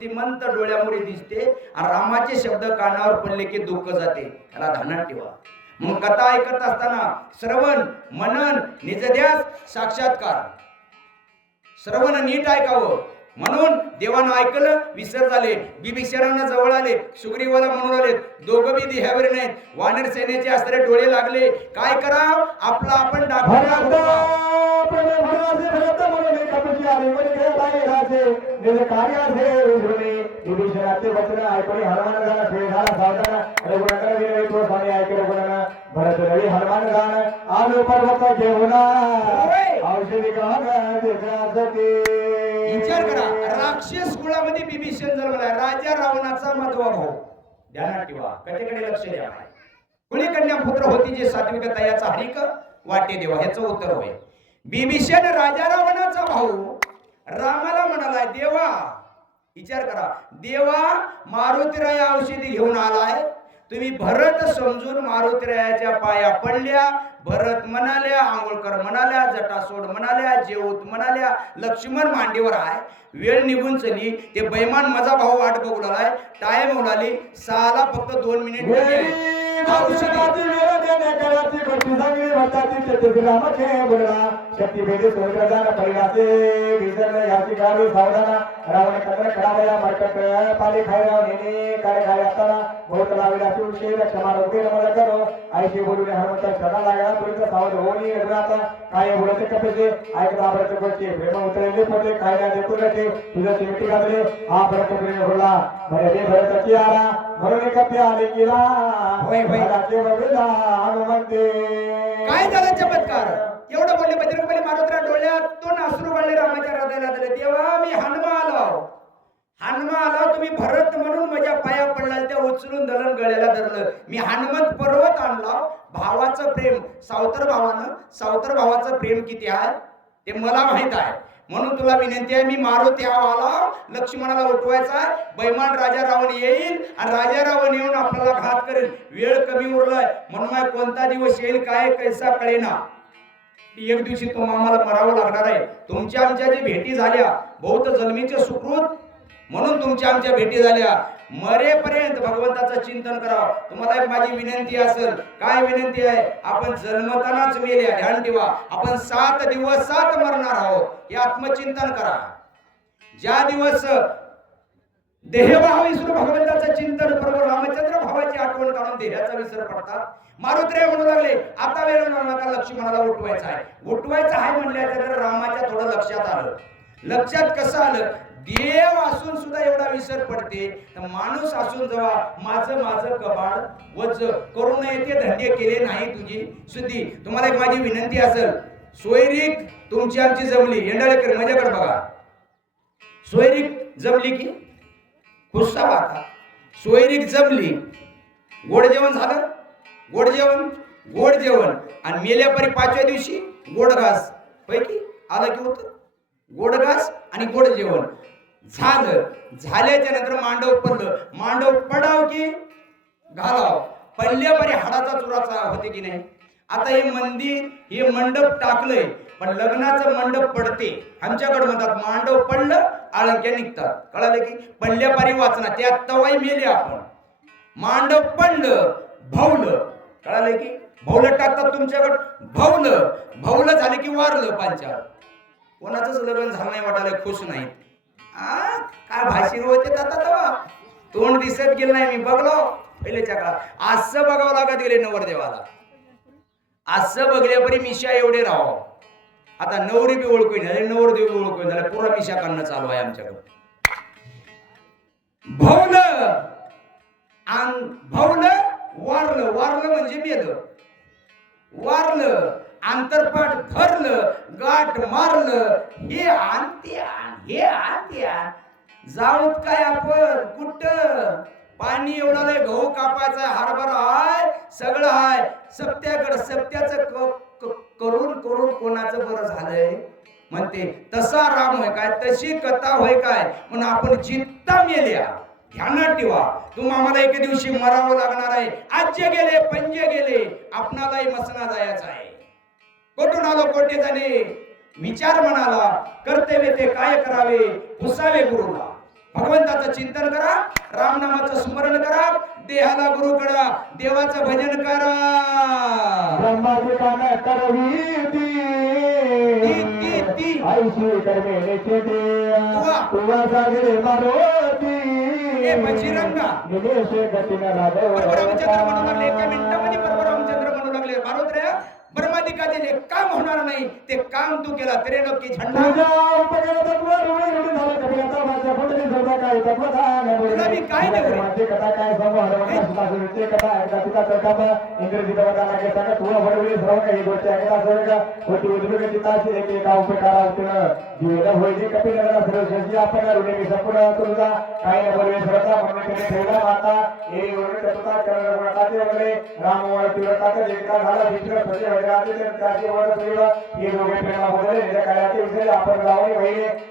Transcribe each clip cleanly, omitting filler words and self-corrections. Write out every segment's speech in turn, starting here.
श्रीमंत डोळ्यामुळे दिसते आणि रामाचे शब्द कानावर पडले की दुःख जाते. त्याला ध्यानात ठेवा. मग कथा ऐकत असताना श्रवण मनन निजध्यास साक्षात्कार. श्रवण नीट ऐकावं म्हणून देवानं ऐकलं विसर झाले. बिभीषणानं जवळ आले. सुग्रीवाला म्हणून आले दोघं बी देहावर नाहीत. वानर सेनेचे असणारे डोळे लागले. काय कराव आपला आपण विचार करा. राक्षस कुळामध्ये बिभीषण जन्मला. राजा रावणाचा मधवा भाऊ. ध्यानात ठेवा. कधीकडे लक्ष द्या. कुणी कन्या पुत्र होती जे सात्विक तयाचा हरिक वाटे देवा. ह्याचं उत्तर होय. बिभीषण राजा रावणाचा भाऊ रामाला म्हणाला देवा. विचार करा. देवा मारुतीराया औषधी घेऊन आलाय. तुम्ही भरत समजून मारुतीरायाच्या पाया पडल्या. भरत म्हणाल्या आंघोळकर म्हणाल्या जटासोड म्हणाल्या जेऊत म्हणाल्या. लक्ष्मण मांडीवर आहे. वेळ निघून चली. ते बैमान माझा भाऊ वाट बघू लागलाय. टाइम उडाली. साला फक्त 2 मिनिट शक्ती भेदे सोडजान परिणाचे विसरल याची गावी सावधाना. रावण कत्र खडावया मरकट पाली खायला नेने काय काय असताना बहुत लावला तुळशी क्षमा रोगे नमन करो. आईशी बोलून हनुमंत सदा लागला. तुळीचा सावध होणी आता काय बोलते कपेचे ऐकता भरत गोष्टी प्रेम उतरले पडले काय ना देखून तुझ्या चिमटी घातले. हा भरत प्रेम बोलला भरते भरतची आला म्हणून कपे आले गेला. काय झालं चमत्कार. एवढं बोलले बजरंगबली मारुतीराया डोळ्यातून अश्रू गळले. रामाच्या हृदयाला दिले. देवा मी हनुमा आलो. हनुमा आलो तुम्ही भरत म्हणून माझ्या पाया पडला. त्या उचलून दलन गळ्याला धरलं. मी हनुमंत पर्वत आणला. भावाचं प्रेम सावतर भावाचं प्रेम किती आहे ते मला माहित आहे. म्हणून तुला विनंती आहे. मी मारुती आला लक्ष्मणाला उठवायचा. बैमान राजा रावण येईल आणि राजा रावण येऊन आपल्याला घात करेल. वेळ कमी उरलाय म्हणून कोणता दिवस येईल काय कैसा कळेना. एक दिवशी तुम्हाला मरावं लागणार आहे. तुमच्या आमच्या जे भेटी झाल्या बहुत जन्मीचे सुकृत म्हणून तुमच्या आमच्या भेटी झाल्या. मरेपर्यंत भगवंताचं चिंतन करावं. तुम्हाला एक माझी विनंती असेल. काय विनंती आहे. आपण जन्मतानाच मेल्या. ध्यान ठेवा. आपण 7 दिवस 7 मरणार आहोत. हे आत्मचिंतन करा. ज्या दिवस देहभाव विसरून भगवंताचं चिंतन बरोबर रामचंद्र भावाची आठवण काढून देहाचा विसर पडतात. मारुतीराया म्हणू लागले आता वेळ नका लक्ष्मणाला उठवायचा आहे. उठवायचं आहे म्हणल्यानंतर रामाच्या थोडं लक्षात आलं. लक्षात कसं आलं. देव असून सुद्धा एवढा विसर पडते तर माणूस असून जेव्हा माझं कबाड वज करू नये ते धंदे केले नाही तुझी सुद्धी. तुम्हाला एक माझी विनंती असेल. सोयरीक तुमची आमची जमली. येंडाळेकर माझ्याकडे बघा. सोयरीक जमली की खुस्सा वाटा. सोयरीक जमली. गोड जेवण झालं. गोड जेवण आणि मेल्यापरी 5व्या दिवशी गोड घास पैकी आलं की होतं. गोड घास आणि गोड जेवण झाल्याच्या नंतर मांडव पडलं. मांडव पडाव की घालाव. पडल्यापरी हाडाचा चुराचा होते की नाही. आता हे मंदिर हे मंडप टाकलंय पण लग्नाचं मंडप पडते. आमच्याकडे म्हणतात मांडव पडलं आळंक्या निघतात. कळालं की पडल्यापारी वाचना त्यात तवाई मेले आपण. मांडव पडलं भवलं. कळालं की भवलं टाकतात तुमच्याकडे. भवलं झालं की वारलं पांचाळ. कोणाचंच लग्न झालं नाही वाटायला खुश नाही. काय भाषीर होते आता तोंड दिसत गेलं नाही. मी बघलो पहिल्याच्या काळात असं बघावं लागत गेले नवरदेवाला. असं बघल्यापरी मिशा एवढे राहावं. आता नवरी बी ओळखून झाले नवरदेव बी ओळखून झाले. पुरा मिशा करणं चालू आहे आमच्याकडे. भवलं वारलं म्हणजे मेलं. वारलं अंतरपाठ धरलं गाठ मारलं. हे आणत्या जाऊत काय आपण कुठं. पाणी एवढा नाही. गहू कापायचा हरभरा हाय सगळं हाय. सत्याचं करून कोणाचं बरं झालंय म्हणते. तसा राम होय काय तशी कथा होय काय म्हणून आपण जित्ता मेल्या. ध्यानात ठेवा. तुम्हाला एक दिवशी मरावं लागणार आहे. आज्य गेले पंजे गेले आपणालाही मसना जायचं आहे. कोठून आलो कोठे जाणे विचार म्हणाला. कर्तव्य ते काय करावे पुसावे गुरुला. भगवंताचं चिंतन करा, रामनामाचं स्मरण करा, देहाला गुरु करा, देवाचं भजन करा. ब्रह्माची कान करवी ती आईशी कर्मेचे तुवा सागरे मारोती हे बजरंगा निमेष गतीन रामचंद्र म्हणू लागले, एका राघव मिनिटामध्ये बरोबर रामचंद्र म्हणू लागले, मारुत्र्या ब्रह्मादिकाचे जे काम होणार नाही ते काम तू केला तरी नक्की झंडा. तुला मी काय देऊ रे?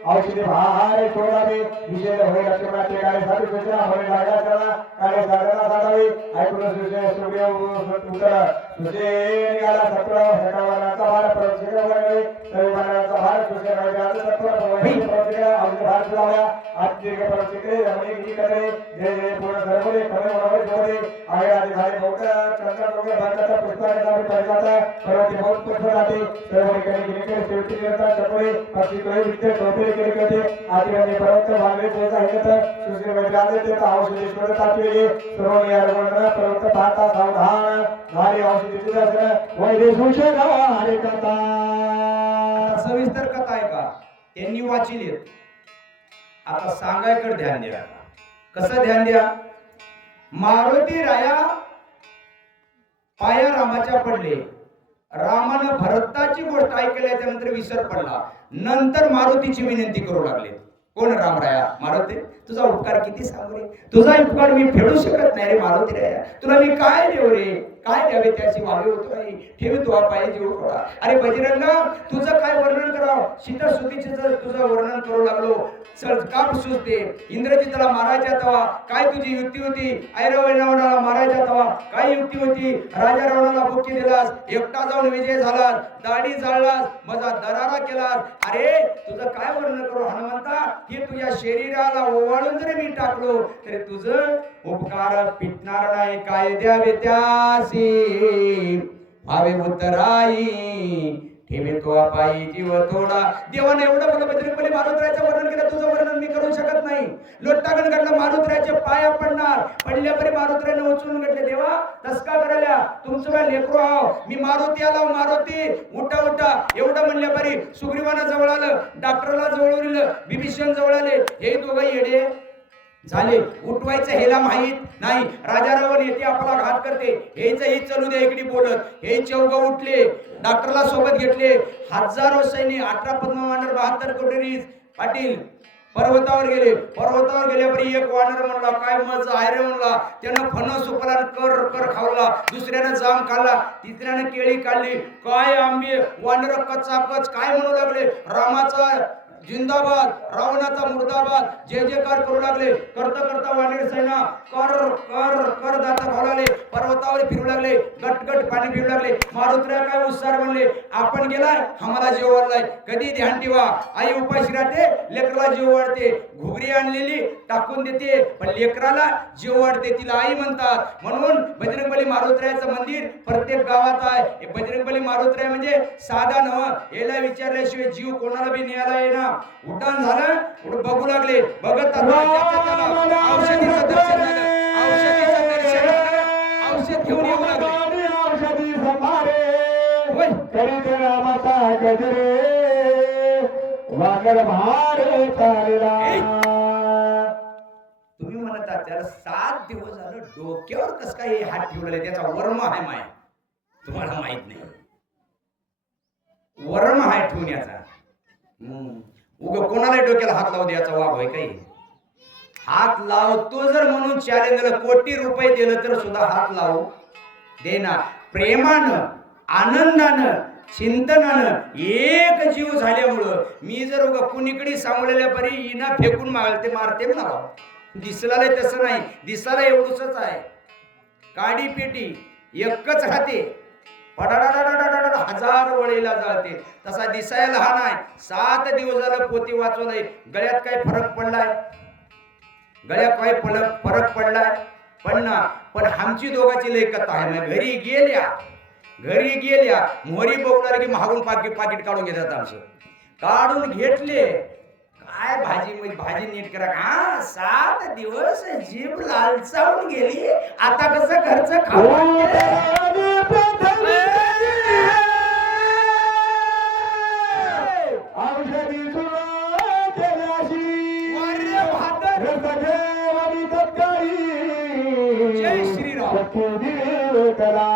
औषधी भार सोडावे विषय होईल लक्ष्मणाचे कार्य साधू सूचना होईल लागा करा कार्य साधना साधावी ऐकून सूर्य सूर्य उत्तर सुचे निघाला सत्र सकाळचा भार प्रवचिका वगैरे रविवाराचा भार सुचे राजाचा सत्र प्रवचिका औषधी भार सुधावा आजचे प्रवचिके रमणी किती करे जय जय पूर्ण सर्वले खरे मनोहर जोडे आहे आधी भाई मोठा चंद्र डोंगर भारताचा पुष्पाचा परिजाता पर्वती बहुत पुष्प जाते सर्व ठिकाणी गिरके शेवटी करता चपळे पक्षी तोय विद्या टोपे केले करते आधी आणि पर्वत भांडे त्याचा हेत सुश्री वैद्याने त्याचा औषधीश्वर तात्विके सर्व नियर्गुण पर्वत पाहता सावधान भारी औषधीची दर्शन वैद्य सुशे गावा हरे कथा. सविस्तर कथा आहे का त्यांनी वाचिली. आता सांगायकडे ध्यान द्या. कसं ध्यान द्या? मारुती राया पाया रामाच्या पडले. रामानं भरताची गोष्ट ऐकल्याच्या नंतर विसर पडला. नंतर मारुतीची विनंती करू लागले. कोण? रामराया. मारुती तुझा उपकार किती सांगू रे, तुझा उपकार मी फेडू शकत नाही रे मारुती राया. तुला मी काय देऊ रे, काय द्यावे त्याची वावी होत नाही. ठेवी तुझा पाय जीव थोडा. अरे बजरंगा तुझं काय वर्णन करावं. सीतासुतीचे जर तुझं वर्णन करू लागलो चल काप सुचते. इंद्रजितला मारायच्या तवा काय तुझी युक्ती होती. ऐरावणाला मारायच्या तवा काय युक्ती होती. राजा रावणाला बुक्की दिलास, एकटा जाऊन विजय झालास, दाढी जाळलास, माझा दरारा केलास. अरे तुझं काय वर्णन करू हनुमंता. हे तुझ्या शरीराला ओवाळून जरी मी टाकलो तरी तुझं उपकार पिटणार नाही. काय द्यावे त्यासी भावे उत्तराई ठेवे तो पायी जीव थोडा. देवाने एवढं बोललं बजरंगबली मारुतीरायाचं वर्णन केलं. तुझं वर्णन मी करू शकत नाही. लोटागण घडलं मारुतीरायाचे पाया पडणार. पडल्यापरी मारुतीरायाने उचलून घेतले. देवा तस का करायला तुमचं काय लेकरू आहो. मी मारुती आला मारुती उठा उठा एवढं म्हणल्यापरी सुग्रीवाना जवळ आलं, डॉक्टरला जवळ दिलं, बिभीषण जवळ आले. हे दोघं येडे झाले. उठवायचं हेला माहित नाही. राजा रावण येते आपला घात करते. हेच ही चलू द्या इकडे बोलत. हे चौघ उठले, डॉक्टरला सोबत घेतले. हजारो सैनिक 18 पद्मवानर 72 कोटेरीस पाटील पर्वतावर गेले. पर्वतावर गेल्यापरी एक वानर म्हणला काय मज आहे रे म्हणला. त्यानं फणस उपला कर कर खावला. दुसऱ्यानं जाम खाल्ला, तिसऱ्यानं केळी काढली. काय आंबे वानर कचाकच काय म्हणू लागले. रामाचा जिंदाबाद, रावणाचा मुर्दाबाद जे जयकार करू लागले. करता करता वानर सेना कर कर कर दाता खाऊ लागले. पर्वतावर फिरू लागले, गटगट पाणी पिऊ लागले. मारुतीराया काय उत्साह म्हणले, आपण गेलाय आम्हाला जीव वाढलाय. कधी ध्यान ठेवा, आई उपाशी राहते, लेकराला जीव वाढते. घुगरी आणलेली टाकून देते पण लेकराला जीव वाढते, तिला आई म्हणतात. म्हणून बजरंगबली मारुतीरायाचं मंदिर प्रत्येक गावात आहे. हे बजरंगबली मारुतीराया म्हणजे साधा नव्ह. याला विचारल्याशिवाय जीव कोणाला बी न्यायला येणार. उड्डाण झालं, बघू लागले. बघत औषधीचं दर्शन झालं. औषधीचं दर्शन झालं, औषध घेऊन येऊ लागले. औषधी संभारे होय. करीत रामाचा गजरे वानर भारे तारला. तुम्ही म्हणता त्याला 7 दिवस झालं डोक्यावर कस काय हे हात ठेवलेले. त्याचा वर्म आहे माय, तुम्हाला माहित नाही. वर्म आहे ठेवण्याचा. उग कोणाला डोक्याला हात लावू द्यायचा वाघ होय काही. हात लावतो जर म्हणून चॅलेंजला कोटी रुपये दिलं तर सुद्धा हात लावू देणार. प्रेमानं आनंदानं चिंतनानं एक जीव झाल्यामुळं मी जर उगा कुणीकडे सांगलेल्या परी इना फेकून मागते मारते ना. दिसला तसं नाही. दिसायला एवढंच आहे. काडी पेटी एकच राहते, हजार वळीला जाते. तसा दिसायला लहान आहे. 7 दिवस झालं पोती वाचवलंय. गळ्यात काय फरक पडलाय? गळ्या काय फरक पडलाय पण ना पण आमची दोघांची लय कथा आहे ना. घरी गेल्या मोहरी बघणार की महागून पाकिट काढून घेतात आमचं. काढून घेतले काय भाजी नीट करा का 7 दिवस जीभ लालचावून गेली. आता कसं घरचं खाऊ औषधी सुरुवात केल्याशी वारे भादर. रसघेवारी तत्काळी जय श्रीराम. सखी देवतला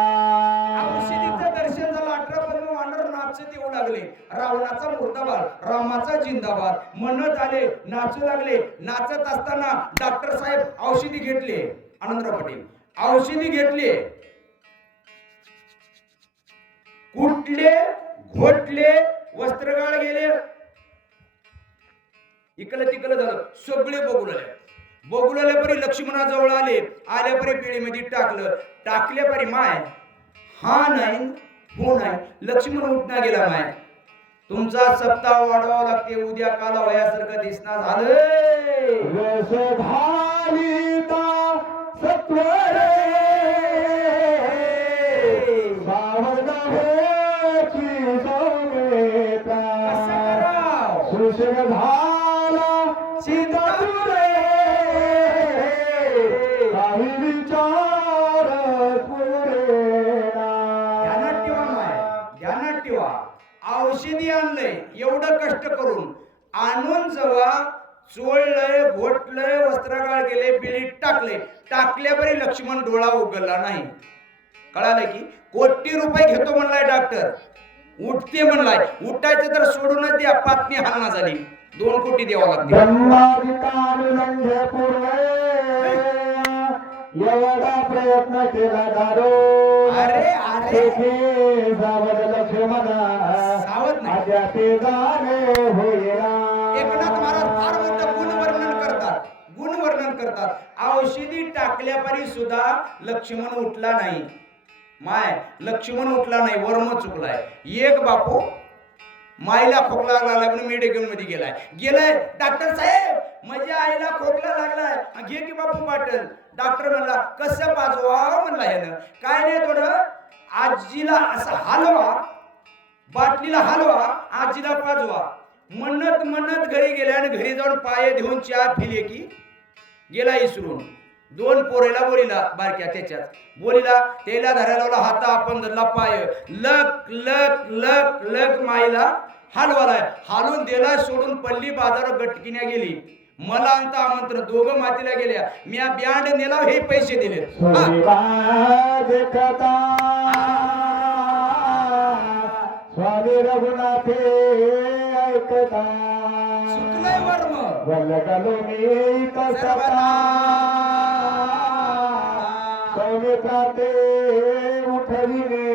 औषधीचं दर्शन झालं. 18 पद्म वानर नाचत येऊ लागले. रावणाचा मुर्दाबाद रामाचा जिंदाबाद म्हणत आले नाचू लागले. नाचत असताना डॉक्टर साहेब औषधी घेतले. आनंदराव पाटील औषधी घेतले. कुठले घोटले वस्त्रगाळ गेले. इकडे तिकडे झालं. सगळे बघू लागले परी लक्ष्मणाजवळ आल्या परी पिढीमध्ये टाकल्या परी माय हा नाही हो नाही. लक्ष्मण उठना गेला माय. तुमचा सप्ताह वाढवावा लागते. उद्या काला वयासारखं दिसणार झालंय. रस घालिता सत्वरे सावधानेची समेता सुशग झाला चिंतातुरे काही विचार पुरेना. ध्यानात ठेवा. औषधी आणलंय एवढं कष्ट करून आणून जेव्हा चोळलंय घोटलंय वस्त्रगाळ गेले बिळीत टाकल्या बरी लक्ष्मण डोळा उघडला नाही. कळालं की कोटी रुपये घेतो म्हणलाय डॉक्टर. उठते म्हणलाय. उठायचं तर सोडूनच द्या. पातनी हालना झाली. 2 कोटी द्यावं लागते. एवढा प्रयत्न केला दारो. अरे सावध लक्ष्मणा सावध नाही. अद्यापि जाणे होईना. एकनाथ महाराज फार मोठं गुणवर्णन करतात. औषधी टाकल्यापारी सुद्धा लक्ष्मण उठला नाही. लक्ष्मण उठला नाही. वर्म चुकलाय. एक बापू माईला खोकला लागला म्हणून मेडिकल मध्ये गेलाय. डॉक्टर साहेब माझ्या आईला खोकला लागलाय. घे की बापू बाटल. डॉक्टर म्हणला कसं पाजवा म्हणला ह्यानं. काय नाही थोडं आजीला असं हलवा. बाटलीला हलवा आजीला पाजवा. म्हणत घरी गेल्या आणि घरी जाऊन पाय धुवून चहा पिले की गेला इसरून. 2 पोरेला बोलीला बारक्या त्याच्यात बोलीला तेला धरायला हाता आपण धरला पाय. लक लक लक लक माईला हलवालाय. हालून दिला सोडून पल्ली बाजारात गटकिन्या गेली. मला अंत आमंत्रण. दोघं मातीला गेल्या. मी बँड नेला हे पैसे दिले. स्वामी रघुनाथे ऐकता चुकलंय वर्म. वल्लगलो मी कसता सौमित्राते उठविले.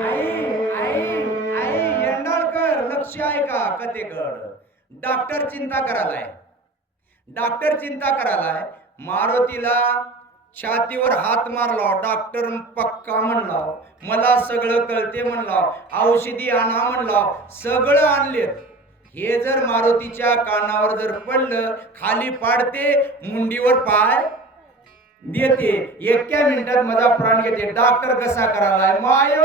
आई यंडाळकर लक्ष आहे का कथेकड. डॉक्टर चिंता करायलाय. मारुतीला छातीवर हात मारला. डॉक्टर पक्का म्हणला. मला सगळं कळते म्हणला. औषधी आणा म्हणला. सगळं आणले. हे जर मारुतीच्या कानावर जर पडलं खाली पाडते मुंडीवर पाय देते. 1 मिनिटात माझा प्राण घेते. डॉक्टर कसा करायलाय मायो.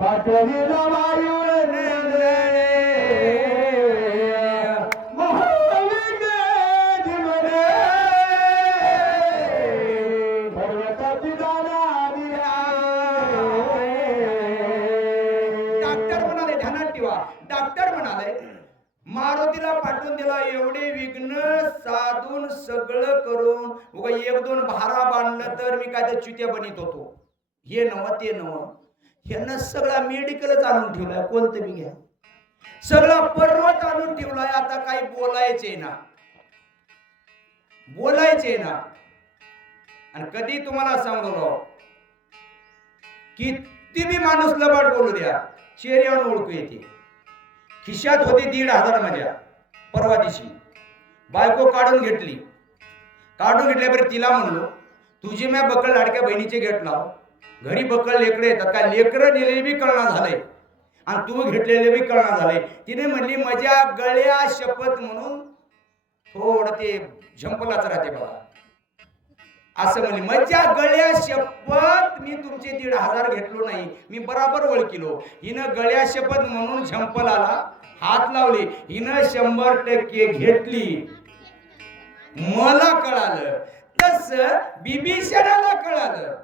पाठविला वायू डॉक्टर म्हणाले मारुतीला पाठवून दिला. एवढे विघ्न साधून सगळं करून उगा 1-2 भारा बांधलं तर मी काय चुत्या बनित होतो. हे नव ते नव. ह्यानं सगळा मेडिकलच आणून ठेवलाय. कोणतं बी घ्या. सगळा पर्वत आणून ठेवलाय. आता काही बोलायचे ना. आणि कधी तुम्हाला सांगलो किती बी माणूस लबाड बोलू द्या चेहऱ्यावर ओळखू येते. खिशात होते 1,500 माझ्या. परवा दिवशी बायको काढून घेतल्यावर तिला म्हणलो तुझी मी बकल लाडक्या बहिणीचे घेतला. घरी बकल लेकरं येतात. काय लेकरं नेलेली बी कळणार झालंय. आणि तू घेतलेले बी कळना झाले. तिने म्हणली माझ्या गळ्या शपथ म्हणून थोडं ते झंपलाच राहते बघा. असं म्हणली माझ्या गळ्या शपथ मी तुमचे 1,500 घेतलो नाही, मी बराबर ओळखिलो. हिनं गळ्या शपथ म्हणून झंपलाला हात लावले. हिनं 100% घेतली. मला कळालं तस बिभीषणाला कळालं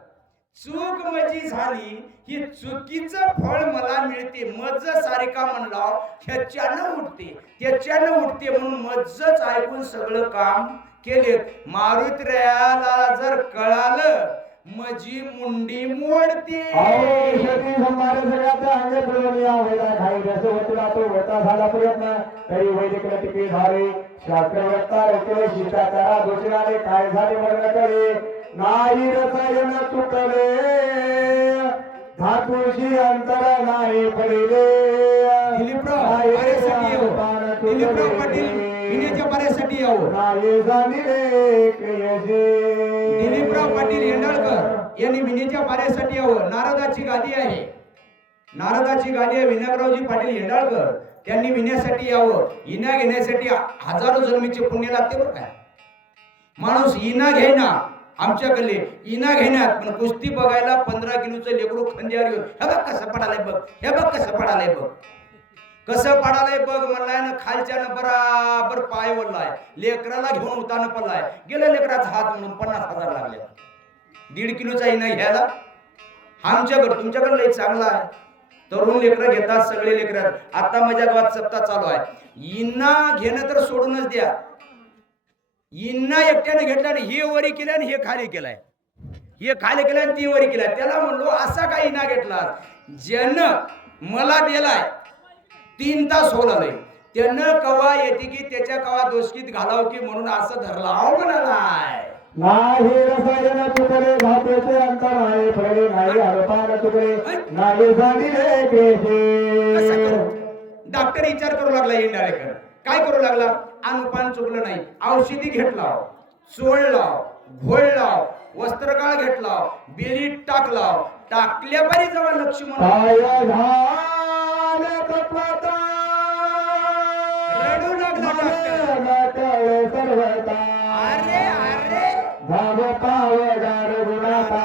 चूक माझी झाली ही चुकीचं फळ मला मिळते. मज सारिका म्हणला ह्याच्यानं उठते म्हणून मजच ऐकून सगळं काम केलेत. मारुतीला जर कळालं माझी मुंडी मोडते. औषधी हमारे सगळ्याचा अंग फिरवून या वेळा खाई जसं होतीला तो होता झाला प्रयत्न तरी वैदिकला टिके झाले. शास्त्रव्यक्ता रचले शिष्टाचारा दोषाले काय झाले वर्णन करे. नाही रसायन चुकले धातुशी अंतर नाही पडले. दिलीपराव पारेसाठी येऊ. दिलीपराव पाटील विण्याच्या पारेसाठी येऊ. नाही जाणिले क्रियेचे. दिलीपराव पाटील येंडाळकर यांनी विण्याच्या पारेसाठी यावं. नारदाची गादी आहे. नारदाची गादी आहे. विनायकरावजी पाटील येंडाळकर त्यांनी विण्यासाठी यावं. इना घेण्यासाठी हजारो जन्मीचे पुण्य लागते बरं काय. माणूस इना घेईना आमच्याकडले इना घेण्यात पण कुस्ती बघायला 15 किलोचं लेकरू खंड्यावर घेऊन हे बघ कसं पडालंय बघ, हे बघ कसं पडालंय बघ, कसं पडालंय बघ म्हणलाय ना. खालच्यानं बराबर पाय वळलाय. लेकराला घेऊन उतानं पडलाय. गेलं लेकराचा हात म्हणून 50,000 लागले. 1.5 किलोचा इना घ्यायला. आमच्याकडे तुमच्याकडे लय चांगला आहे. तरुण लेकरं घेतात सगळे लेकरं. आता माझ्या गावात सप्ताह चालू आहे. इना घेणं तर सोडूनच द्या. इन्ना एकट्याने घेतला आणि हे वरी केलं आणि हे खाली केलाय. हे खाली केलं आणि ती वरी केलाय. त्याला म्हणलो असा काय इना घेतला ज्यानं मला दिलाय 3 तास होलाय त्यानं कवा येते की त्याच्या कवा दोषकीत घालाव की म्हणून असं धरला म्हणालाय. नाही रसायन चुकले धातूचे अंतर नाही पडले. नाही अल्पान चुकले नाही जाणिले क्रियेचे. डॉक्टर विचार करू लागला. येंडाळेकर काय करू लागला. अनुपान चुकलं नाही. औषधी घेतला, चोळला, घोळला, वस्त्रकाळ घेतला, बेलीत टाकला. टाकल्या पारी जवळ लक्ष्मण रडू लागला डॉक्टर. अरे अरे भाव पाव गार गुणाता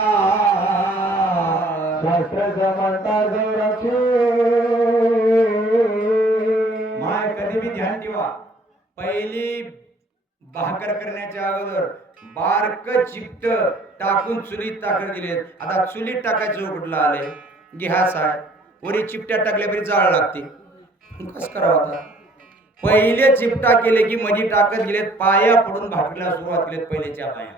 शास्त्र जमता माय कधी बी ध्यान ठेवा. पहिली भाकर करण्याच्या अगोदर बारक चिपट टाकून चुलीत टाकत गेलेत. आता चुलीत टाकायचं कुठलं आले गॅस आहे. वरी चिपट्या टाकल्या तरी जाळ लागते. कस करावं आता. पहिले चिपटा केले की मधी टाकत गेलेत. पाया पडून भाकरीला सुरुवात केलेत पहिलेच्या पाया.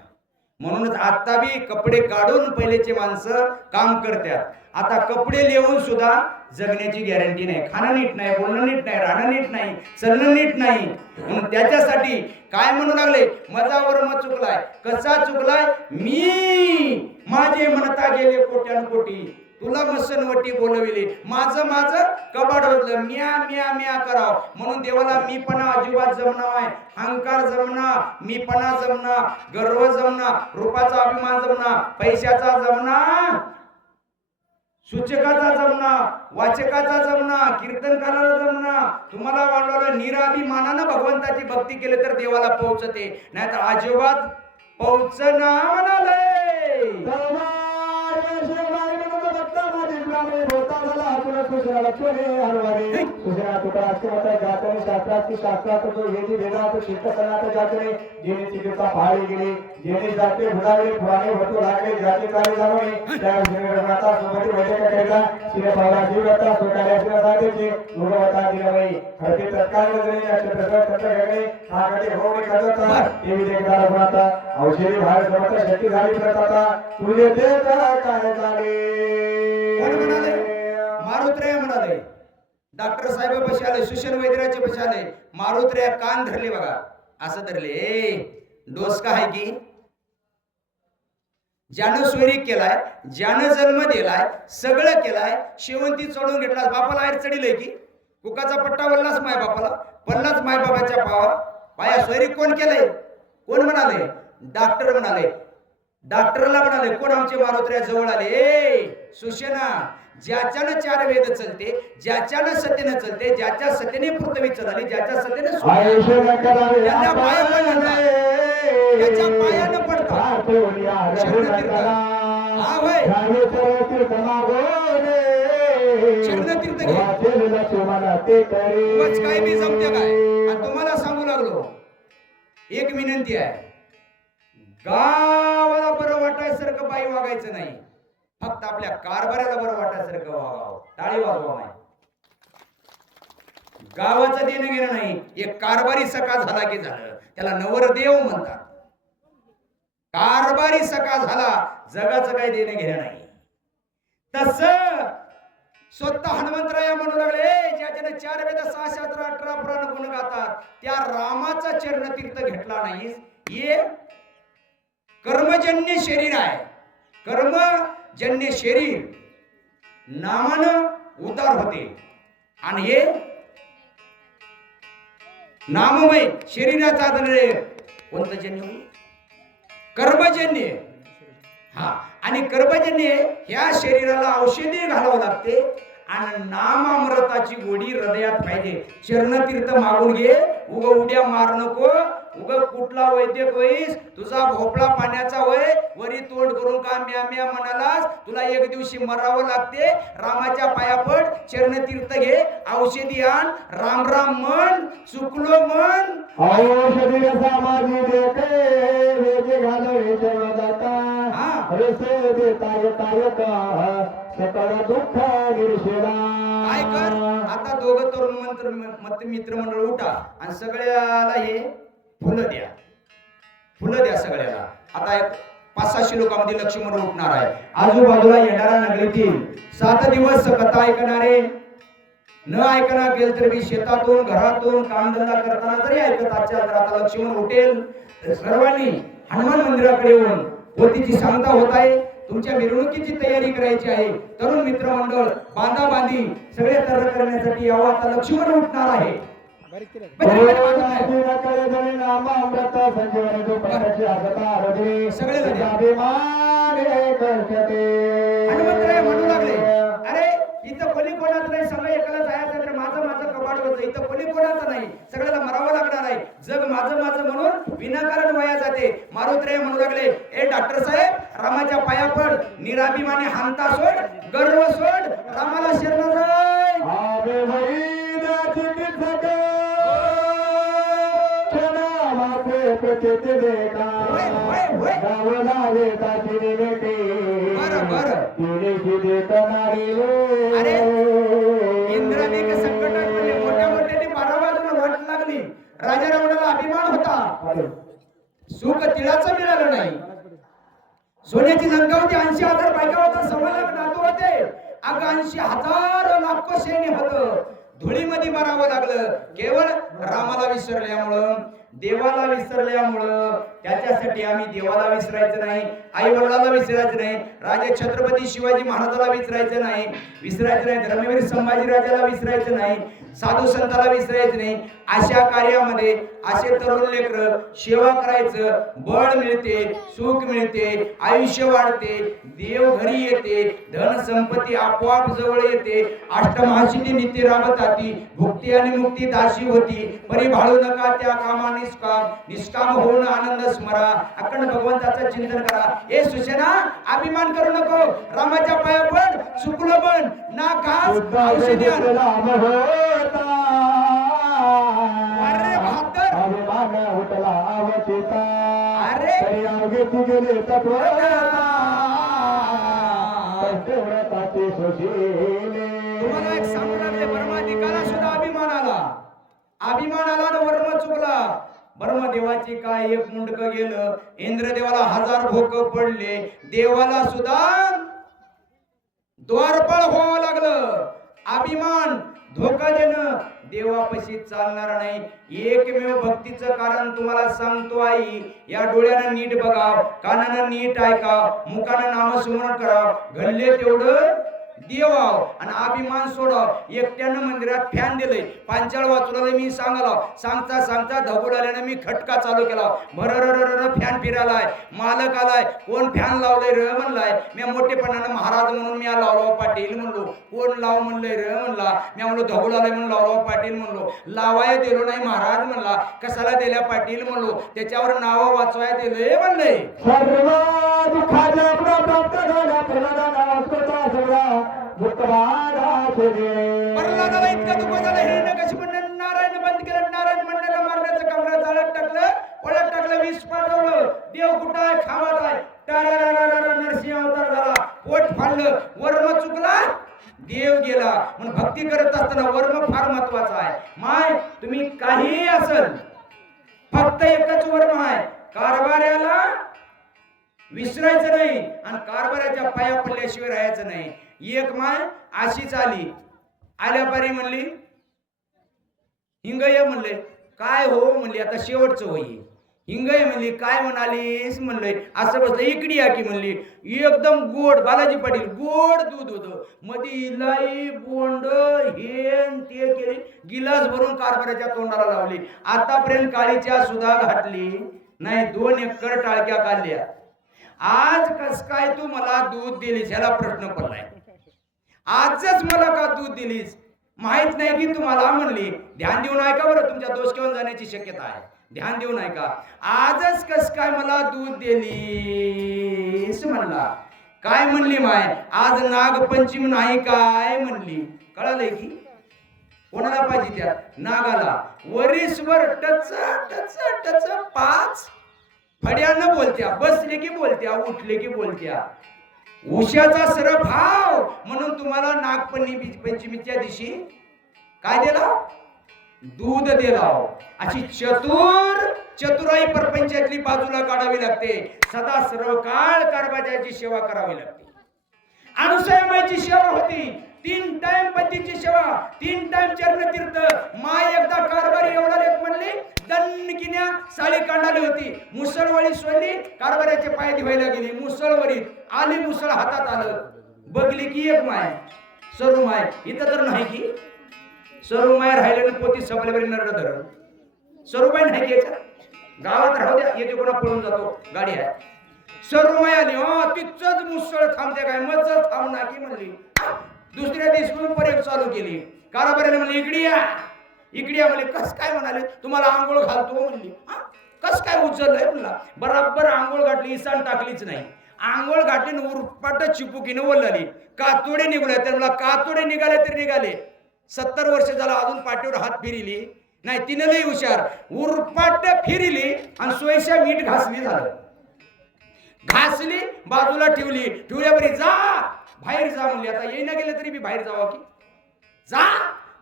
म्हणूनच आता बी कपडे काढून पहिलेचे माणसं काम करतात. आता कपडे लिहून सुद्धा जगण्याची गॅरंटी नाही. खाणं नीट नाही, बोलणं नीट नाही, राहणं नीट नाही, चलणं नीट नाही. म्हणून त्याच्यासाठी काय म्हणू लागले मजावर मत चुकलाय. कसा चुकलाय. मी माझे म्हणता गेले कोट्यान कोटी तुला मसनवटी बोलविले. माझं माझं कबाड होतलं. म्या म्या म्या कराव म्हणून देवाला मीपणा अजिबात जमना आहे. अहंकार जमना, मीपणा जमना, गर्व जमना, रूपाचा अभिमान जमना, पैशाचा जमना, सूचकाचा जमना, वाचकाचा जमना, कीर्तनकाराला जमना. तुम्हाला वाढवलं निराभिमानानं भगवंताची भक्ती केली तर देवाला पोहोचते, नाहीतर अजिबात पोहोचना म्हणाले. औषधी बाहेर शक्ती झाली प्रता तुझे ते काय झाले. मारुत्र्य म्हणाले. डॉक्टर साहेब पशी आले. सुशल वैद्यराचे पशी आले. मारुत्र्य कान धरले बघा. असं धरले. डोस का आहे की ज्यानं सोयरी केलाय, ज्यानं जन्म दिलाय, सगळं केलाय, शेवंती चढून घेतला. बापाला आयर चढिलंय की कुकाचा पट्टा वळलाच माय बापाला, पडलाच माय बाबाच्या पाया सोयरी कोण केलंय. कोण म्हणाले. डॉक्टर म्हणाले. डॉक्टरला म्हणाले, कोण आमचे मारुत्र्या जवळ आले, ए सुशेना, ज्याच्यानं 4 वेद चलते, ज्याच्यानं सत्यनं चलते, ज्याच्या सत्यने पृथ्वी चालली, ज्याच्या सत्यने त्याच्या पायानं पडता हा भाई चरणतीर्थ घे. उगाच काय मी जमते काय. आणि तुम्हाला सांगू लागलो, एक विनंती आहे, गावाला बरं वाटायसारखं बाई वागायचं नाही, फक्त आपल्या कारभाराला बरं वाटायसारखं वागावं. टाळी वाजवा नाही. गावाचं देणं घेणं नाही. एक कारभारी सखा झाला की झालं, त्याला नवरदेव म्हणतात. कारभारी सखा झाला, जगाचं काही देणं घेणं नाही. तस स्वतः हनुमंतराया म्हणू लागले, ज्याच्याने 4 वेद 6 शास्त्र 18 पुराण गुण गातात, त्या रामाचा चरणतीर्थ घेतला नाही. हे कर्मजन्य शरीर आहे. कर्मजन्य शरीर नामानं उद्धार होते, आणि हे नाममय शरीराचा आधार कोणतं जन्य? कर्मजन्य. हा, आणि कर्मजन्य ह्या शरीराला औषधी घालावं लागते, आणि नामामृताची गोडी हृदयात पाहिजे. चरणतीर्थ मागून घे. उड्या मार नको. कुठला वैद्यक होईस, तुझा भोपळा पाण्याचा वय, वरी तोंड करून का म्या म्या म्हणालास, तुला एक दिवशी मरावं लागते. रामाच्या पाया पड, चरणतीर्थ घे, औषधी आण, राम राम म्हण, चुकलो म्हण. औषधी समाधी देते वेगे घालवे चरणादाता, रसे देता येता येता सकळ दुःख निर्शेला. काय कर, आता दोघं तरुण मित्र मंडळ उठा आणि सगळ्याला हे फुलं द्या. फुलं द्या सगळ्याला. आता 500-600 लोकांमध्ये लक्ष्मण उठणार आहे. आजूबाजूला येणाऱ्या नगरीतील 7 दिवस कथा ऐकणारे, न ऐकणार गेल तर मी शेतातून घरातून कामधंदा करताना जरी ऐकत असाल तर आता लक्ष्मण उठेल. सर्वांनी हनुमान मंदिराकडे येऊन पोथीची सांगता होत आहे. तुमच्या मिरवणुकीची तयारी करायची आहे. तरुण मित्रमंडळ बांधाबांधी सगळे तयार करण्यासाठी यावं. आता लक्ष्मण उठणार आहे. हनुमंतराय म्हणू लागले, अरे इथं कोणी कोणाचं नाही, सगळं एकाला जायचं तर माझं कपाट होतं. इथं कोणी कोणाचं नाही, सगळ्याला मरावं लागणार आहे. जग माझं म्हणून विनाकारण वाया जाते. मारुतराय म्हणू लागले, ए डॉक्टर साहेब, रामाच्या पाया पड, निराभिमानी हानता सोड, गर्व सोड, रामाला शरण जाय. अरे इंद्राने संकटात पडले, मोठ्या मोठ्याने 12 बाजूला वाट लागली. राजा रावणाला अभिमान होता, सुख तिळाचं मिळालं नाही. सोन्याची लंका होती, 80,000 बायका होता, 1.25 लाख नातू होते. अगं 80,000 लाखो सैन्य होतं. धुळीमध्ये मारावं लागलं, केवळ रामाला विसरल्यामुळं, देवाला विसरल्यामुळं. त्याच्यासाठी आम्ही देवाला विसरायचं नाही, आई वडिलांना विसरायचं नाही, राजे छत्रपती शिवाजी महाराजाला विसरायचं नाही, धर्मवीर संभाजीराजाला विसरायचं नाही, साधू संताला विसरायचं नाही. अशा कार्यामध्ये असे तरुण लेकर सेवा करायचं, बळ मिळते, सुख मिळते, आयुष्य वाढते, देव घरी येते, धन संपत्ती आपोआप जवळ येते. अष्टमहासिद्धी नित्य राबताती, भुक्ती आणि मुक्ती दाशी होती. परी भाळू नका त्या कामा निष्काम होऊन आनंद स्मरा. अखंड भगवंताचं चिंतन करा. ए सुशेना, अभिमान करू नको, रामाच्या पाया पड, चुकलं पण ना घास, औषधी आण. अरे भातर, अरे तुम्हाला एक सांगू लागले, ब्रह्मादिकाला सुद्धा अभिमान आला ना, वर्म चुकला. ब्रह्मदेवाची काय एक मुंडक गेलं, इंद्रदेवाला 1000 भोक पडले, देवाला सुद्धा द्वारपाळ व्हावं लागलं. अभिमान, धोका देणं देवापाशी चालणार नाही. एकमेव भक्तीचं कारण तुम्हाला सांगतो आई, या डोळ्यानं नीट बघा, कानानं नीट ऐका, मुखानं नामस्मरण करा, घडले तेवढं देवाव आणि अभिमान सोडाव. एकट्यानं मंदिरात फॅन दिले, पांचाळ वाचवलं मी सांगता सांगता धगुल आल्यानं मी खटका चालू केला. भरर फॅन फिरायलाय, मालक आलाय, कोण फॅन लावलंय र म्हणलाय. मी मोठेपणानं महाराज म्हणून मी लावलो पाटील म्हणलो. कोण लाव म्हणलंय र म्हणला. मी म्हणलो धगुल आलाय म्हणून लावलो पाटील म्हणलो. लावाय दिलो नाही महाराज म्हणला. कसाला दिल्या पाटील म्हणलो. त्याच्यावर नाव वाचवाय दिलंय म्हणलंय. सर्व दुःखाच्या प्राप्त झाल्या प्रल्हादाला स्वतः सगळा प्रल्हादाला इतकं दुःख झालं. हिरण्यकशिपूनं नारायण बंद केलं. नारायण मंडळाला मारण्याचं काम झालं. टाकलं पळत टाकलं, विष पाठवलं. देव कुठं आहे? खावात आहे. नरसिंह अवतार झाला. पोट फाडलं. वर्म चुकला, देव गेला. म्हणून भक्ती करत असताना वर्म फार महत्वाचा आहे. माय तुम्ही काही असल, फक्त एकच वर्म आहे, कारभार्याला विसरायचं नाही आणि कारभाराच्या पाया पडल्याशिवाय राहायचं नाही. एक माय अशीच आली. आल्यापारी म्हणली हिंगय म्हणले. काय हो म्हणली, आता शेवटचं होई. हिंगय म्हणली. काय म्हणालीस म्हणलंय. असं बसलं. इकडी या की म्हणली. एकदम गोड, बालाजी पाटील गोड दूध होतं. मध्ये इलाई बोंड हेन ते केले, गिलास भरून कारभाराच्या तोंडाला लावली. आतापर्यंत काळीच्या सुद्धा घातली नाही. 2 एकर टाळक्या काढल्या. आज कस काय तू मला दूध दिलीस ह्याला प्रश्न पडलाय. आजच मला का दूध दिलीस माहित नाही की तुम्हाला म्हणली. ध्यान देऊन ऐका बरं, तुमच्या दोष घेऊन जाण्याची शक्यता आहे. ध्यान देऊन ऐका. आजच कस काय मला दूध दिलीस म्हणला. काय म्हणली माय? आज नागपंचमी नाही काय म्हणली. कळालंय की कोणाला पाहिजे त्यात? नागाला. वरीसवर टच टच टच 5 फड्यानं बोलत्या. बसले की बोलत्या, उठले की बोलत्या. उशाचा सर भाव म्हणून तुम्हाला नागपंचमीच्या दिवशी काय दिला? दूध दिला. अशी चतुराई परपंचातली बाजूला काढावी लागते. सदा सर्व काळ कारभाराची सेवा करावी लागते. अनुसयामाईची सेवा होती. 3 टाइम पतीची सेवा, 3 टाइम चरणतीर्थ. माय एकदा कारभारी एवढा लेख म्हणली, दणकिन्या साळी कांडाली होती. मुसळवळी सोडली, कारभाराचे पाय धुवायला गेली. मुसळवरी आली, मुसळ हातात आलं. बघली की एक माय, सरू माय. इथं तर नाही की सरू माय राहिले ना पोती संपल्यावरी नरड धरण. सरूबाई नाही की याच्यात गावात राहू द्या, येते कोणा पळून जातो, गाडी आहे. सरूमाई आली. तिथंच मुसळ थांबते काय? मज थांब ना की म्हणली. दुसऱ्या दिवशी परत चालू केली. कारभाराने म्हणली इकडे या, इकडे या. म्हणले कस काय म्हणाले? तुम्हाला आंघोळ घालतो म्हणली. कस काय उचललंय म्हणला. बराबर आंघोळ घातली, इसान टाकलीच नाही. आंघोळ घातली, उरपाट चिपुकीनं वल्लाली. कातोडे निघाले. तर मला कातोडे निघाले तर निघाले. 70 वर्ष झाला अजून पाठीवर हात फिरिली नाही. तिने लई हुशार. उरपाट फिरिली आणि सोयीच्या मीठ घासली. झालं घासली, बाजूला ठेवली. ठेवल्यापरी जा बाहेर जा म्हणली. आता येईना गेलं तरी मी बाहेर जावा की जा.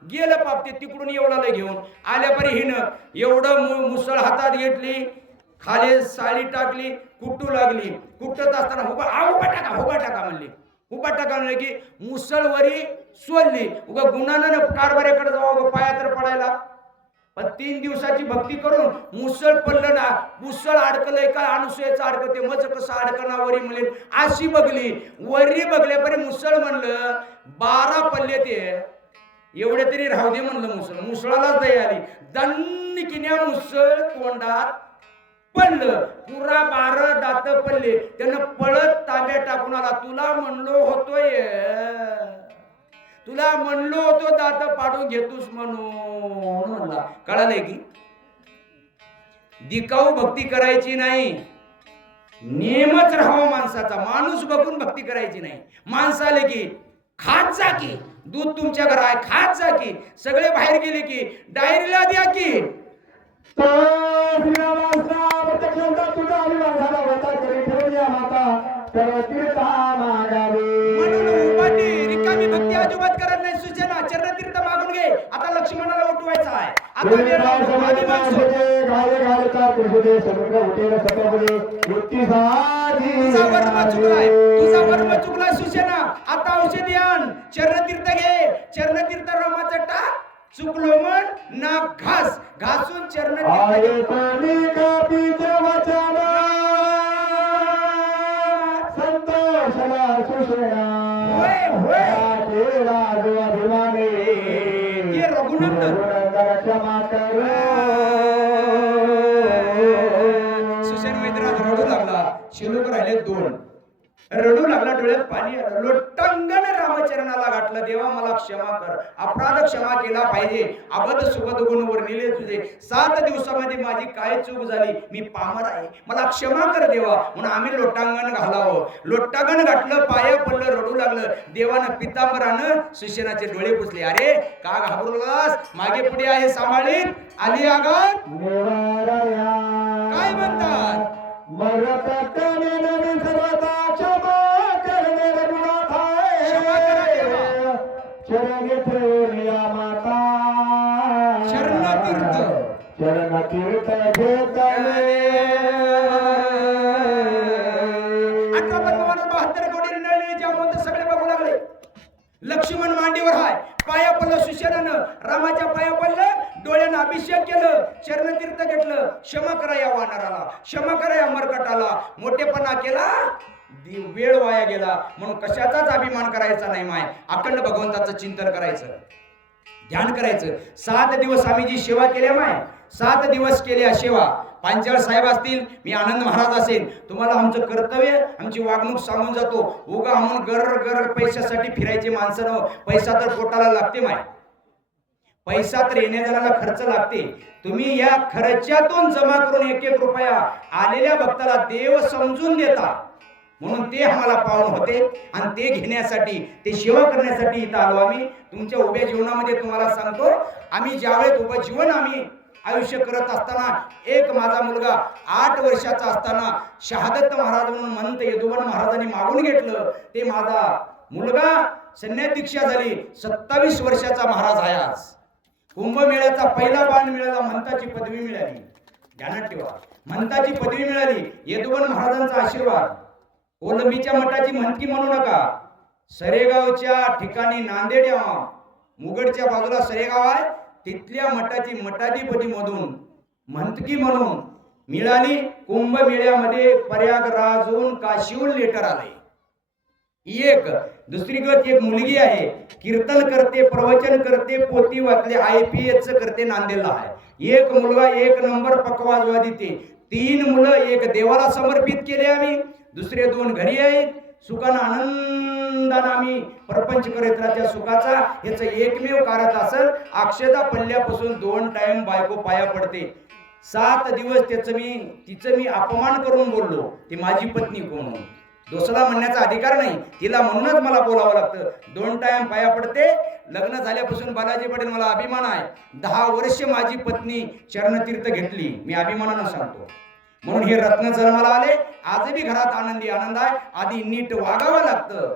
गेलं पाप. ते तिकडून एवढा घेऊन आल्यापरी हिनं एवढं मुसळ हातात घेतली, खाली साळी टाकली, कुटू लागली. कुटत असताना उभा टाका म्हणली. उभा टाका म्हणले की मुसळवरी सोडली. उगा गुन्हानं कारभाऱ्याकडे जावं पाया तर पडायला. पण 3 दिवसाची भक्ती करून मुसळ पडलं ना. मुसळ अडकलंय का? अनुसयाचं अडकते. मज कसं अडकना वरी म्हणले. अशी बघली. वरी बघल्यापरी मुसळ म्हणलं 12 पल्ले ते एवढे तरी राहू दे म्हणलं. मुसळालाच दया आली. दणकिन्या मुसळ तोंडात पडलं. पुरा 12 दात पडले. त्यानं पळत तांब्या टाकून आला. तुला म्हणलो होतो दात पाडून घेतोस म्हणून म्हणला. कळालंय की दिकाऊ भक्ती करायची नाही. नियमच राहावा माणसाचा. माणूस बघून भक्ती करायची नाही. माणसं आले की खात जा की. दूध तुमच्या घर आहे, खात जा की. सगळे बाहेर गेले की डायरीला द्या की. रिकामी भक्ती अजिबात करत नाही. सूचना चरणतीर्थ मागून घे. आता लक्ष्मणाला उठवायचं आहे. आता तुझा वर्म चुकलाय सूचना. आता औषधी आण. चरणतीर्थ घे. चरणतीर्थ रोमाचं टाक. चुकलो म्हण ना घास. घासून चरणतीर्थ होय होय. करू सुशेन मैत्रीनाथ रडू लागला. शिलूक राहिले 2. रडू लागला, डोळ्यात पाणी आलं. लोटांगण रामचरणाला घातलं. देवा मला क्षमा कर, अपराध क्षमा केला पाहिजे. अबध सुबध गुण वर्णिले तुझे. 7 दिवसामध्ये माझी काय चूक झाली, मी पामर आहे, मला क्षमा कर देवा. म्हणून आम्ही लोटांगण घालावं. लोटांगण घातलं, पाया पडलं, रडू लागलं. देवानं पितांबरानं सुशेनाचे डोळे पुसले. अरे का घाबरलास, मागे पुढे आहे सांभाळीत, आली आगात काय म्हणतात. चरणतीर्थ घेतले 72 कोटी नळी जामवंत सगळे बघू लागले. लक्ष्मण मांडीवर हाय, पाया पडलं सुशेनानं, रामाच्या पाया पडलं, डोळ्यानं अभिषेक केलं, चरणतीर्थ घेतलं. क्षमा करा या वानराला, क्षमा करा या मरकटाला, मोठेपणा केला, वेळ वाया गेला. म्हणून कशाचाच अभिमान करायचा नाही. माय अखंड भगवंताचं चिंतन करायचं, ध्यान करायचं. 7 दिवस आम्ही जी सेवा केल्या माय, 7 दिवस केल्या सेवा. पांचाळ साहेब असतील, मी आनंद महाराज असेल, तुम्हाला आमचं कर्तव्य, आमची वागणूक सांगून जातो. उगा आम्हाला गर पैशासाठी फिरायचे माणसं नव. पैसा तर पोटाला लागते माय, पैसा तर येण्या जाण्याला खर्च लागते. तुम्ही या खर्चातून जमा करून 1-1 रुपया आलेल्या भक्ताला देव समजून देता. म्हणून ते आम्हाला पावन होते आणि ते घेण्यासाठी, ते सेवा करण्यासाठी इथं आलो आम्ही. तुमच्या उभ्या जीवनामध्ये तुम्हाला सांगतो, आम्ही ज्यावेळेस उभं जीवन आम्ही आयुष्य करत असताना, एक माझा मुलगा 8 वर्षाचा असताना शहादत्त महाराज म्हणून मंत यदुवन महाराजांनी मागून घेतलं. ते माझा मुलगा संन्यास दीक्षा झाली. 27 वर्षाचा महाराज आहे आज. कुंभमेळ्याचा पहिला बाण मिळाला, मंताची पदवी मिळाली. ध्यानात ठेवा, मंताची पदवी मिळाली. यदुवन महाराजांचा आशीर्वाद. कोलंबीच्या मठाची म्हणती म्हणू नका. सरेगावच्या ठिकाणी नांदेड या मुगडच्या बाजूला सरेगाव आहे, तिथल्या मठाची मठाधिपती मधून म्हणतकी म्हणून मिळाली. कुंभमेळ्यामध्ये प्रयागराजहून काशीहून लेटर आले. एक दुसरीकडे एक मुलगी आहे, कीर्तन करते, प्रवचन करते, पोती वाचले, IPS करते, नांदेडला आहे. एक मुलगा 1 नंबर पकवाजवादी. ते 3 मुलं, एक देवाला समर्पित केले आम्ही, दुसरे 2 घरी आहेत. सुखानं आनंदानं आम्ही प्रपंच करीत राहत्या सुखाचा. याचं एकमेव कारण असेल, अक्षदा पल्ल्यापासून 2 टाइम बायको पाया पडते. 7 दिवस तिचं मी अपमान करून बोललो. ती माझी पत्नी कोण, दुसरा म्हणण्याचा अधिकार नाही तिला, म्हणूनच मला बोलावं लागतं. 2 टाइम पाया पडते. लग्न झाल्यापासून बालाजी पाटील मला अभिमान आहे, 10 वर्ष माझी पत्नी चरणतीर्थ घेतली. मी अभिमानानं सांगतो. म्हणून हे रत्न जन्माला आले. आजही घरात आनंदी आनंद आहे. आधी नीट वागावं लागतं.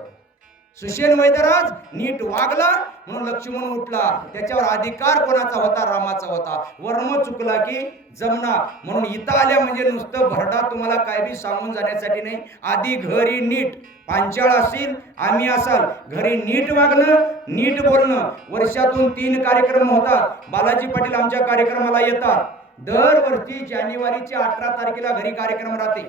सुशेन वैद्यराज नीट वागला म्हणून लक्ष्मण उठला. त्याच्यावर अधिकार कोणाचा होता, रामाचा होता. वर्म चुकला की जमना. म्हणून इथं आल्या म्हणजे नुसतं भरडा तुम्हाला काय बी सांगून जाण्यासाठी नाही. आधी घरी नीट, पांचाळ असतील, आम्ही असाल, घरी नीट वागणं, नीट बोलणं. वर्षातून 3 कार्यक्रम होतात. बालाजी पाटील आमच्या कार्यक्रमाला येतात. दरवर्षी जानेवारीच्या 18 तारखेला घरी कार्यक्रम राहते.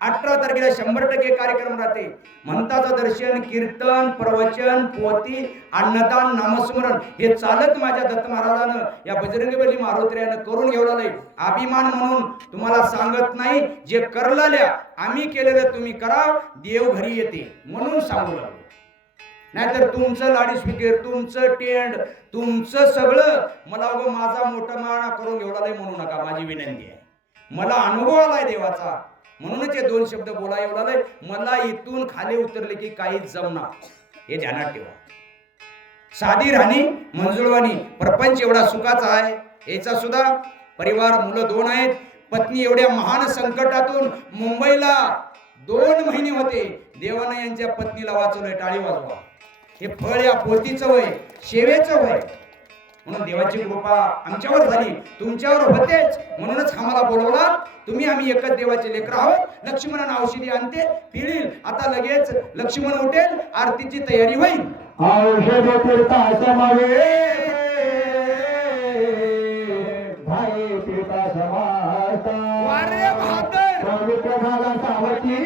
18 तारखेला 100% कार्यक्रम राहते. म्हणताचं दर्शन, कीर्तन, प्रवचन, पोथी, अन्नदान, नामस्मरण हे चालत माझ्या दत्त महाराजानं, या बजरंगबली मारुत्र्यानं करून घेवलं. अभिमान म्हणून तुम्हाला सांगत नाही, जे करलाल्या आम्ही केलेलं तुम्ही करा, देव घरी येते म्हणून सांगू लागलो. नाहीतर तुमचं लाडीस्पीकर, तुमचं टेंड, तुमचं सगळं मला उगं माझा मोठा माणा करून घेवला म्हणू नका. माझी विनंती आहे. मला अनुभव आलाय देवाचा, म्हणूनच हे 2 शब्द बोला एवढा. मला इथून खाली उतरले की काहीच जमणार, हे ध्यानात ठेवा. साधी राहणी, मंजुळवाणी, प्रपंच एवढा सुखाचा आहे. याचा सुद्धा परिवार, मुलं 2 आहेत. पत्नी एवढ्या महान संकटातून मुंबईला 2 महिने होते. देवानं यांच्या पत्नीला वाचवलंय. टाळी वाजवा. हे फळ या पोतीचं वय, सेवेचं वय. म्हणून देवाची कृपा आमच्यावर झाली, तुमच्यावर होतेच. म्हणूनच आम्हाला बोलवला. आम्ही एकच देवाचे लेकर आहोत. लक्ष्मणानं औषधी आणते, पिळील. आता लगेच लक्ष्मण उठेल, आरतीची तयारी होईल. औषध तीर्था समावे भाई पिता समासा वारे बहादर पवित्र झाला सावती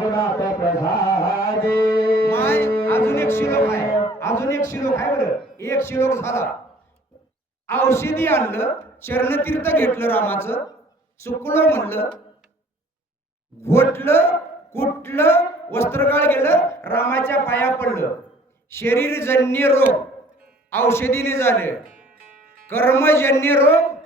गुणात प्रसादे. माय अजून एक शिलोक आहे, अजून एक शिलोक आहे. बरं, एक शिलोक झाला. औषधी आणलं, चरणतीर्थ घेतलं रामाचं, चुकलं म्हणलं, घोटलं, कुटलं, वस्त्रगाळ गेलं, रामाच्या पाया पडलं. शरीरजन्य रोग औषधीने झाले, कर्मजन्य रोग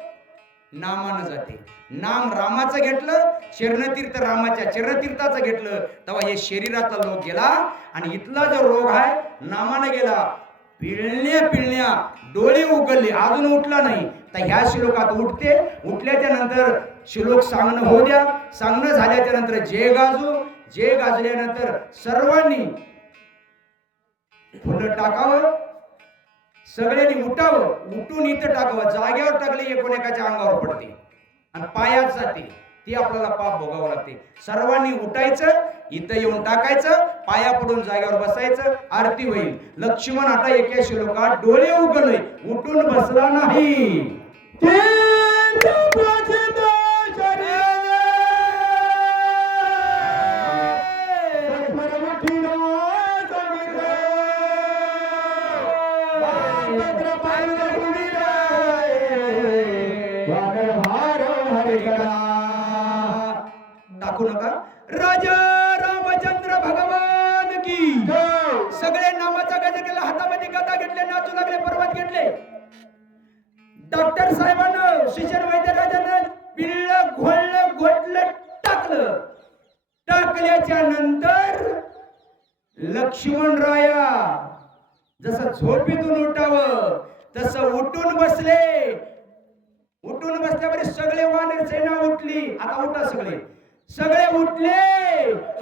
नामानं जाते. नाम रामाचं घेतलं, चरणतीर्थ रामाच्या चरणतीर्थाचं घेतलं, तेव्हा हे शरीराचा रोग गेला आणि इथला जो रोग आहे नामानं गेला. पिळण्या पिळण्या डोळे उघडले, अजून उठला नाही, तर ह्या श्लोकात उठते. उठल्याच्या नंतर श्लोक सांगणं होऊ द्या. सांगणं झाल्याच्या नंतर जे गाजल्यानंतर सर्वांनी फुलं टाकावं, सगळ्यांनी उठावं, उठून इथं टाकावं. जागेवर टाकले एकोणेकाच्या अंगावर पडते आणि पायात जाते, ती आपल्याला पाप भोगावं लागते. सर्वांनी उठायचं, इथं येऊन टाकायचं, पाया पडून जागेवर बसायचं, आरती होईल. लक्ष्मण आता एका श्लोकात डोळे उघडले, उठून बसला नाही. टाकू नका. राजा रामचंद्र भगवान की सगळे नामाचा गजर केला, हातामध्ये गदा घेतले, नाचू लागले, पर्वत घेतले. डॉक्टर साहेबांना शिक्षण वैद्यराजानं पिळलं, घोळलं, घोटलं, टाकलं. टाकल्याच्या नंतर लक्ष्मणराया जसं झोपेतून उठावं तसं उठून बसले. उठून बसल्यावर सगळे वानर सेना उठली. आता उठा सगळे उठले,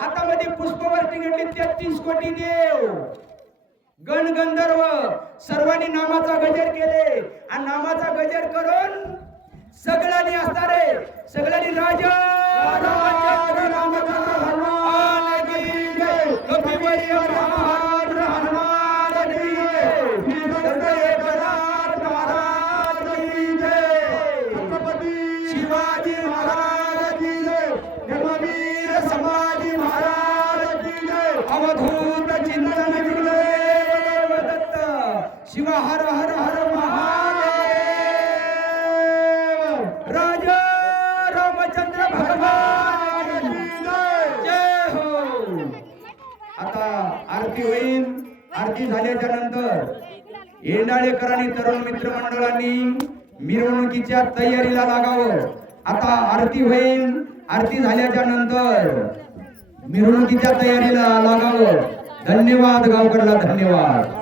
हातामध्ये पुष्पवृष्टी घेतली. 33 कोटी देव, गण गंधर्व सर्वांनी नामाचा गजर केले आणि नामाचा गजर करून सगळ्यांनी असणारे सगळ्यांनी राजा रामचंद्र भगवान की जय, कपिवर्य महान हनुमान की जय, दंडनाथ महाराज की जय, छत्रपती शिवाजी महाराज की जय, धर्मवीर संभाजी महाराज की जय, अवधूत चिंतन गुरुदेव दत्त, शिव हर हर हर महादेव. राजा रामचंद्र भगवान की जय हो. आता आरती होईल. आरती झाल्याच्या नंतर येंडाळेकरांनी तरुण मित्रमंडळांनी मिरवणुकीच्या तयारीला लागावं. आता आरती होईल. आरती झाल्याच्या नंतर मिरवणुकीच्या तयारीला लागावं. धन्यवाद गावकरला, धन्यवाद.